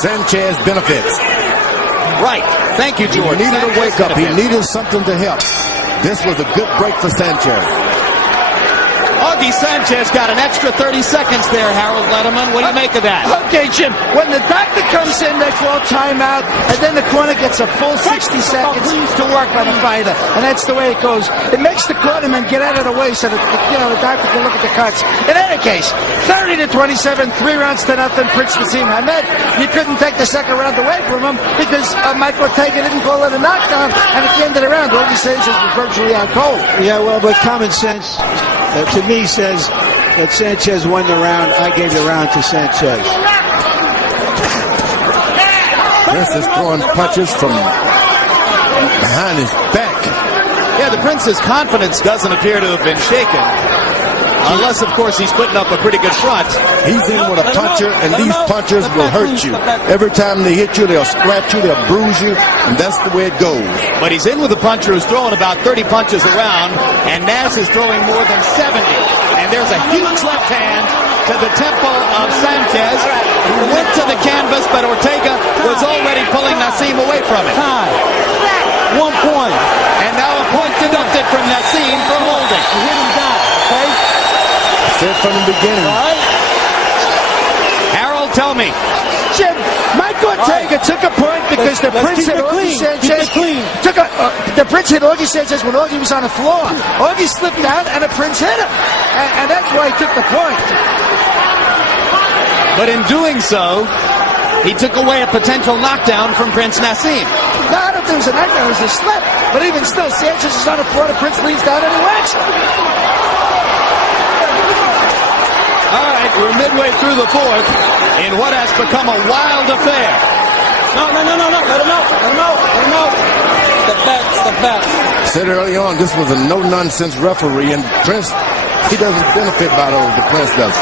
Sanchez benefits. Right. Thank you, George. He needed Sanchez a wake-up. He benefits. needed something to help. This was a good break for Sanchez. Augie Sanchez got an extra 30 seconds there, Harold Letterman. What do you make of that? Okay, Jim. When the doctor comes in, they call timeout, and then the corner gets a full 60 seconds to work on the fighter, and that's the way it goes. It makes the cornerman get out of the way so that the doctor can look at the cuts. In any case, 30-27, 3 rounds to nothing. Prince Naseem Hamed. You couldn't take the second round away from him because Mike Ortega didn't call it a knockdown, and at the end of the round, Augie Sanchez was virtually out cold. Yeah, well, but common sense to me says that Sanchez won the round. I gave the round to Sanchez. Prince is throwing punches from behind his back. Yeah, the Prince's confidence doesn't appear to have been shaken. Unless, of course, he's putting up a pretty good front. He's in with a puncher, and these punchers will hurt you. Every time they hit you, they'll scratch you, they'll bruise you, and that's the way it goes. But he's in with a puncher who's throwing about 30 punches around, and Naz is throwing more than 70. And there's a huge left hand to the temple of Sanchez, who went to the canvas, but Ortega was already pulling Naseem away from it. 1 point. And now a point deducted from Naseem for holding. Hit him down, okay? Said from the beginning. Harold, tell me. Jim, Mike Ortega took a point because the Prince hit Augie Sanchez. The Prince hit Augie Sanchez when Augie was on the floor. Augie slipped out and the Prince hit him. And that's why he took the point. But in doing so, he took away a potential knockdown from Prince Naseem. No, I don't think it was a knockdown, it was a slip. But even still, Sanchez is on the floor, the Prince leans down and he whacks him. All right, we're midway through the fourth in what has become a wild affair. No. Let him out. Step back. Said early on, this was a no-nonsense referee, and Prince, he doesn't benefit by those. The Prince does.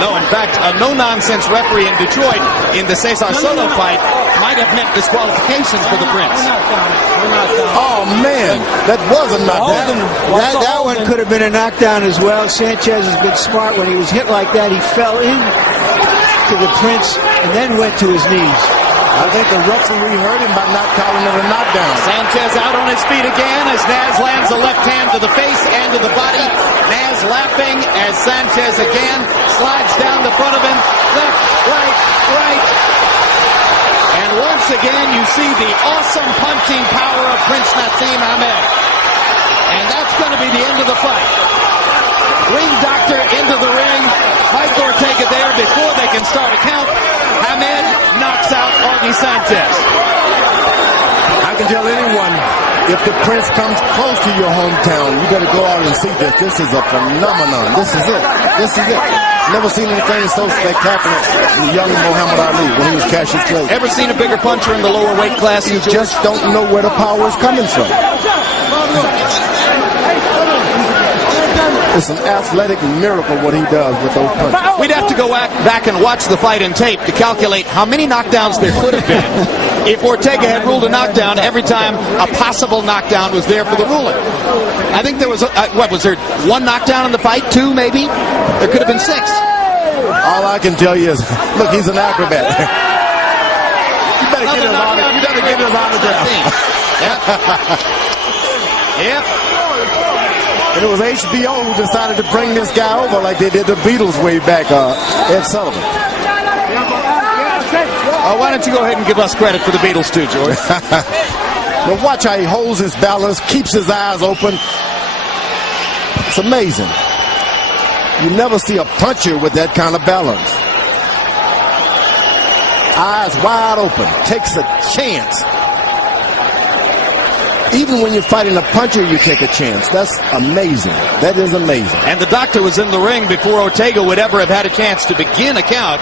No, in fact, a no-nonsense referee in Detroit in the Cesar Soto fight might have meant disqualification for the Prince. We're not down. Oh, man, that was a knockdown. That one could have been a knockdown as well. Sanchez has been smart. When he was hit like that, he fell in to the Prince and then went to his knees. I think the referee heard him by not calling it a knockdown. Sanchez out on his feet again as Naz lands a left hand to the face and to the body. Naz laughing as Sanchez again slides down the front of him. Left, right. And once again, you see the awesome punching power of Prince Naseem Hamed. And that's going to be the end of the fight. Ring doctor into the ring. Mike Ortega there before they can start a count. Hamed knocks out Augie Sanchez. I can tell anyone, if the Prince comes close to your hometown, you better go out and see this. This is a phenomenon. This is it. Never seen anything so spectacular as young Muhammad Ali when he was Cassius Clay. Ever seen a bigger puncher in the lower weight class? You just don't know where the power is coming from. It's an athletic miracle what he does with those punches. We'd have to go back and watch the fight in tape to calculate how many knockdowns there could have been if Ortega had ruled a knockdown every time a possible knockdown was there for the ruling. I think there was, was there 1 knockdown in the fight? 2 maybe? There could have been 6. All I can tell you is, look, he's an acrobat. You better get his autograph. Yep. And it was HBO who decided to bring this guy over like they did the Beatles way back, Ed Sullivan. Why don't you go ahead and give us credit for the Beatles too, George? But watch how he holds his balance, keeps his eyes open. It's amazing. You never see a puncher with that kind of balance. Eyes wide open, takes a chance. Even when you're fighting a puncher, you take a chance. That's amazing. That is amazing. And the doctor was in the ring before Ortega would ever have had a chance to begin a count.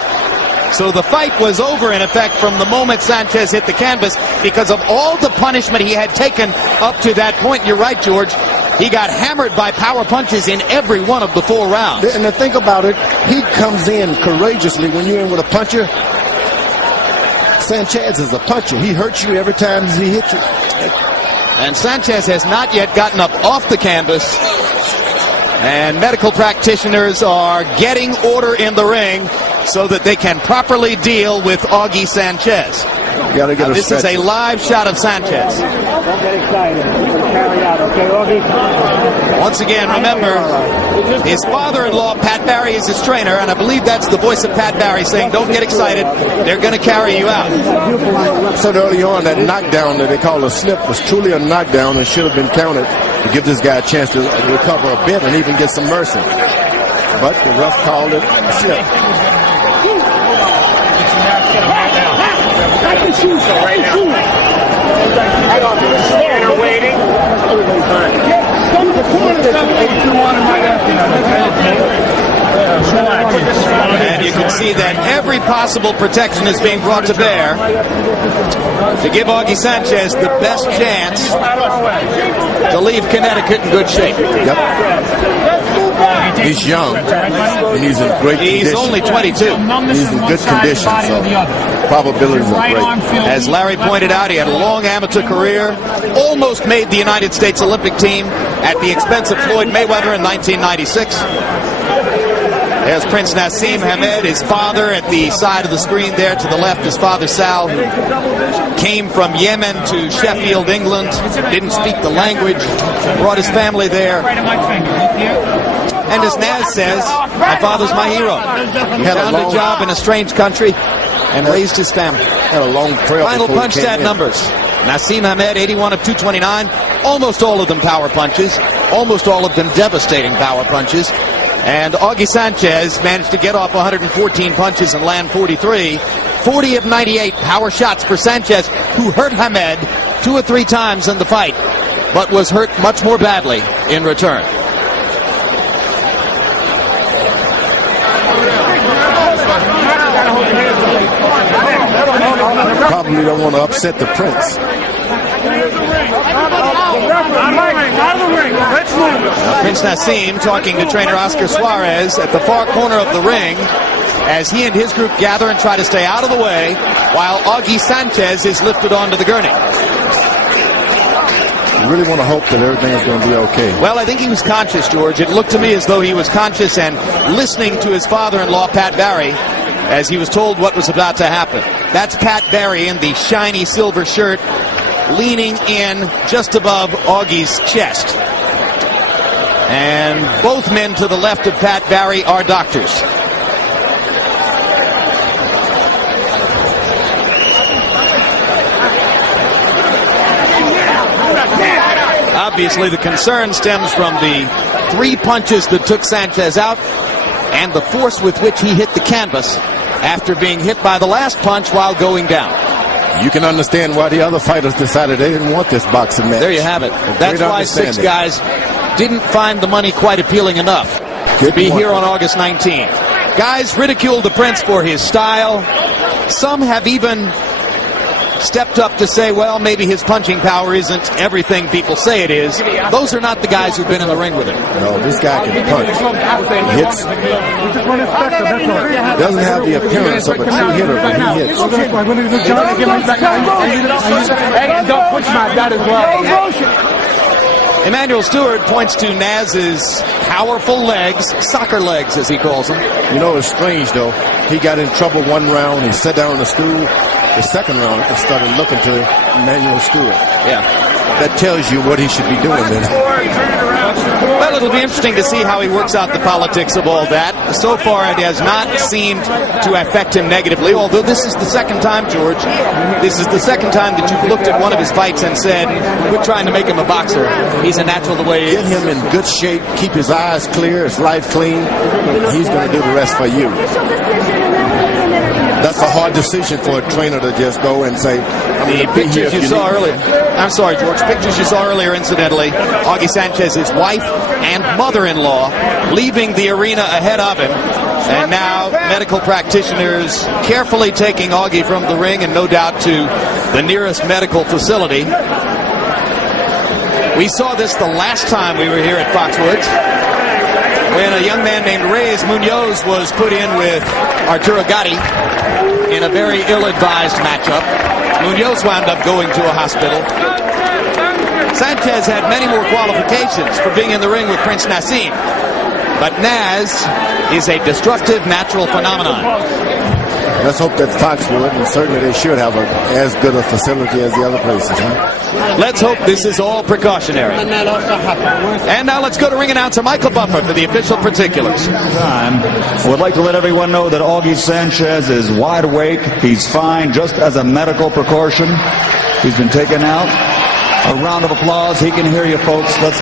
So the fight was over, in effect, from the moment Sanchez hit the canvas because of all the punishment he had taken up to that point. You're right, George. He got hammered by power punches in every one of the 4 rounds. And to think about it, he comes in courageously when you're in with a puncher. Sanchez is a puncher. He hurts you every time he hits you. And Sanchez has not yet gotten up off the canvas. And medical practitioners are getting order in the ring so that they can properly deal with Augie Sanchez. Gotta get This is a live shot of Sanchez. Don't get excited. Carry out, okay, Augie? Once again, remember, his father-in-law, Pat Barry, is his trainer, and I believe that's the voice of Pat Barry saying, don't get excited, they're going to carry you out. I said early on that knockdown that they call a slip was truly a knockdown and should have been counted to give this guy a chance to recover a bit and even get some mercy. But the ref called it a slip. And you can see that every possible protection is being brought to bear to give Augie Sanchez the best chance to leave Connecticut in good shape. Yep. He's young, and he's in great condition. He's only 22. He's in good condition, so probabilities are great. As Larry pointed out, he had a long amateur career, almost made the United States Olympic team at the expense of Floyd Mayweather in 1996. There's Prince Naseem Hamed, his father at the side of the screen there to the left. His father, Sal, who came from Yemen to Sheffield, England, didn't speak the language, brought his family there. And as Naz says, my father's my hero. He found a job in a strange country and raised his family. Had a long trail. Final punch stat numbers. Naseem Hamed, 81 of 229. Almost all of them power punches. Almost all of them devastating power punches. And Augie Sanchez managed to get off 114 punches and land 43. 40 of 98 power shots for Sanchez, who hurt Hamed 2 or 3 times in the fight, but was hurt much more badly in return. Probably don't want to upset the Prince. Prince Naseem talking to trainer Oscar Suarez at the far corner of the ring as he and his group gather and try to stay out of the way while Augie Sanchez is lifted onto the gurney. You really want to hope that everything is going to be okay. Well, I think he was conscious, George. It looked to me as though he was conscious and listening to his father-in-law, Pat Barry, as he was told what was about to happen. That's Pat Barry in the shiny silver shirt, leaning in just above Augie's chest. And both men to the left of Pat Barry are doctors. Obviously, the concern stems from the 3 punches that took Sanchez out and the force with which he hit the canvas after being hit by the last punch while going down. You can understand why the other fighters decided they didn't want this boxing match. There you have it. That's why 6 guys didn't find the money quite appealing enough to be here on August 19. Guys ridiculed the Prince for his style. Some have even stepped up to say, well, maybe his punching power isn't everything people say it is. Those are not the guys who've been in the ring with him. No, this guy can punch. He hits. Doesn't have the appearance of a true hitter, but he hits. Don't push my dad as well. Emmanuel Stewart points to Naz's powerful legs, soccer legs as he calls them. You know, it's strange though. He got in trouble one round. He sat down on the stool. The second round, he started looking to Emmanuel Stewart. Yeah. That tells you what he should be doing then. Well, it'll be interesting to see how he works out the politics of all that. So far, it has not seemed to affect him negatively, although this is the second time, George. This is the second time that you've looked at one of his fights and said, we're trying to make him a boxer. He's a natural the way he is. Get him in good shape, keep his eyes clear, his life clean. He's going to do the rest for you. That's a hard decision for a trainer to just go and say, the pictures you saw earlier. I'm sorry, George. Pictures you saw earlier, incidentally, Augie Sanchez's wife and mother-in-law leaving the arena ahead of him. And now medical practitioners carefully taking Augie from the ring and no doubt to the nearest medical facility. We saw this the last time we were here at Foxwoods, when a young man named Reyes Munoz was put in with Arturo Gatti in a very ill-advised matchup. Munoz wound up going to a hospital. Sanchez had many more qualifications for being in the ring with Prince Naseem. But Naz is a destructive natural phenomenon. Let's hope that Foxwood, and certainly they should have as good a facility as the other places. Huh? Let's hope this is all precautionary. And now let's go to ring announcer Michael Buffer for the official particulars. I would like to let everyone know that Augie Sanchez is wide awake. He's fine, just as a medical precaution. He's been taken out. A round of applause. He can hear you, folks. Let's